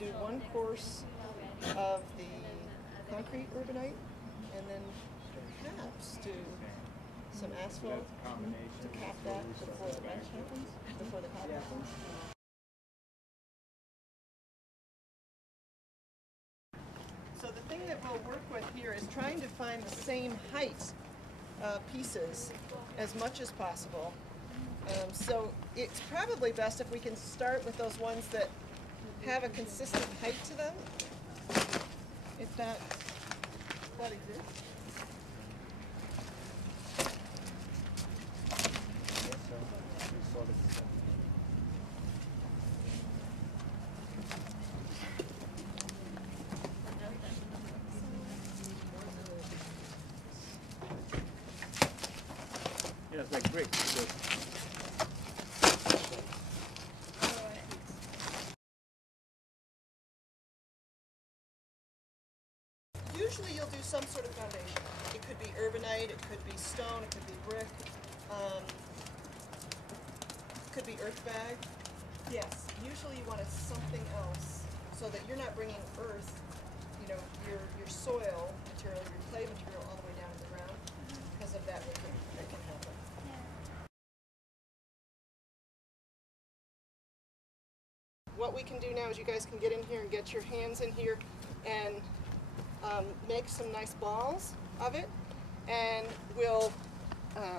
do 1 course of the concrete urbanite, and then perhaps do some asphalt to cap that before the bench happens, before the cob happens. So the thing that we'll work with here is trying to find the same height pieces as much as possible. So it's probably best if we can start with those ones that have a consistent height to them, if that exists. Yeah, it's like bricks. So usually you'll do some sort of foundation. It could be urbanite, it could be stone, it could be brick, it could be earth bag. Yes, usually you want something else so that you're not bringing earth, you know, your soil material, your clay material all the way down to the ground. Because of that, it can happen. What we can do now is you guys can get in here and get your hands in here and make some nice balls of it, and we'll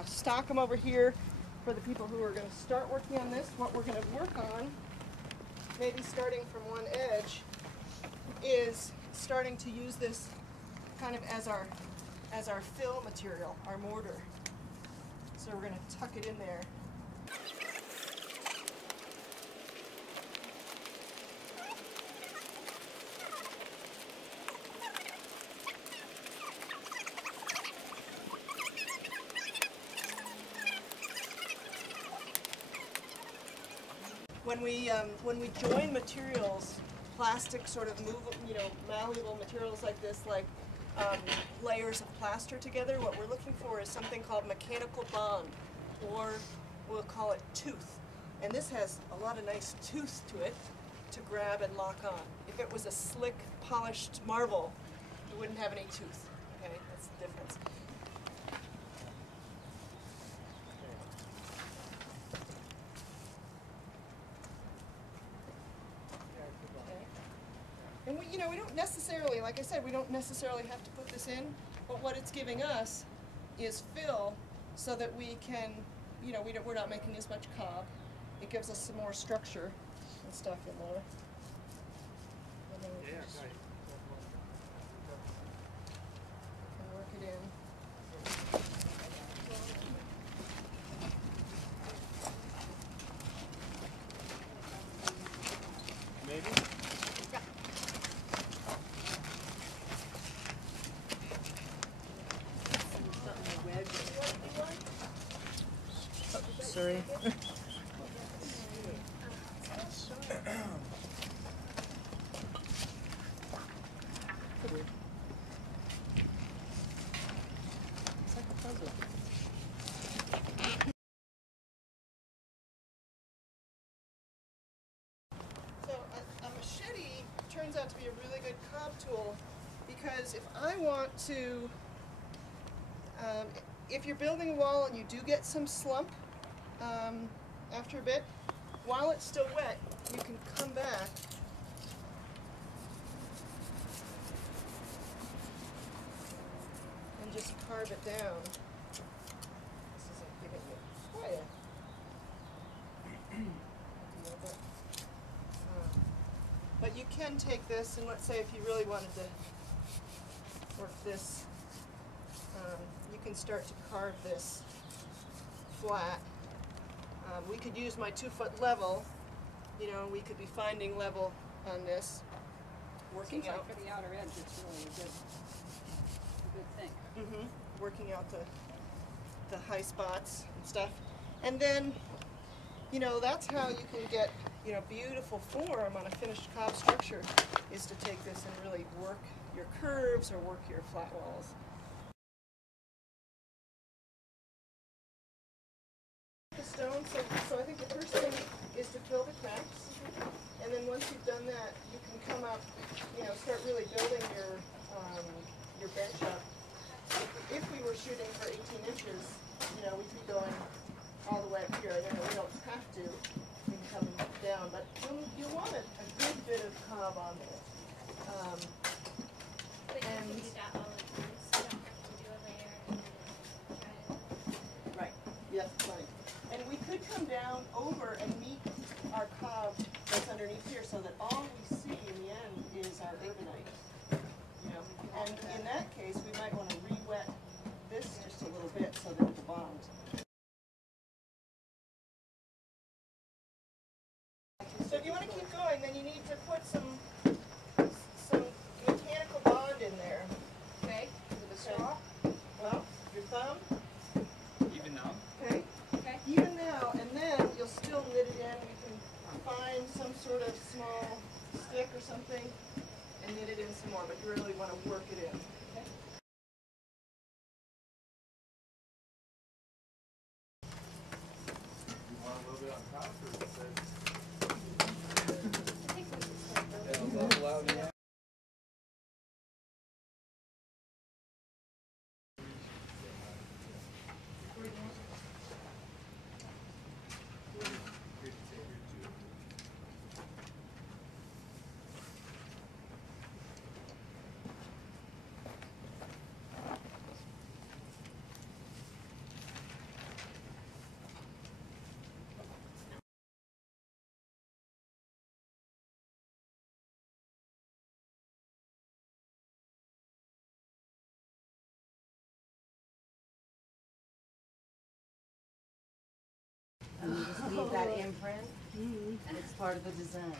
stock them over here for the people who are going to start working on this. What we're going to work on, maybe starting from one edge, is starting to use this kind of as our fill material, our mortar. So we're going to tuck it in there. When we join materials, plastic sort of malleable materials like this, like layers of plaster together, what we're looking for is something called mechanical bond, or we'll call it tooth. And this has a lot of nice tooth to it to grab and lock on. If it was a slick, polished marble, it wouldn't have any tooth. Okay, that's the difference. And we don't necessarily, like I said, we don't necessarily have to put this in, but what it's giving us is fill so that we can, we're not making as much cob. It gives us some more structure and stuff in there. And then we can work it in. maybe. Sorry. It's like a puzzle. So a machete turns out to be a really good cob tool, because if I want to, if you're building a wall and you do get some slump after a bit, while it's still wet, you can come back and just carve it down. This isn't giving you quite a but you can take this, and let's say if you really wanted to work this, you can start to carve this flat. We could use my 2-foot level. We could be finding level on this, working out. Like for the outer edge, it's really a good thing. Working out the high spots and stuff, and then that's how you can get beautiful form on a finished cob structure, is to take this and really work your curves or work your flat walls. The stone, so I think the first thing is to fill the cracks, and then once you've done that, you can come come up, you know, start really building your bench up. If we were shooting for 18 inches, you know, we'd be going all the way up here. You know, we don't have to. We can come down, but you'll want a good bit of cob on there. But you can do that all at once. You don't have to do a layer and then try to. Right. Yes, plenty. And we could come down over and meet our cob that's underneath here, so that all we see in the end is our urbanite. You know, and in that case, we might want to re-wet this just a little bit so that it bonds. So if you want to keep going, then you need to put some mechanical bond in there. Okay? With a straw. Well, your thumb. Even now? Okay. Okay. Even now, and then you'll still knit it in. You can find some sort of small stick or something and knit it in some more, but you really want to work it in. Okay? You want a little bit on top, or is it? I think we can start Yeah, building. level out, yeah. And you just leave that imprint, and it's part of the design.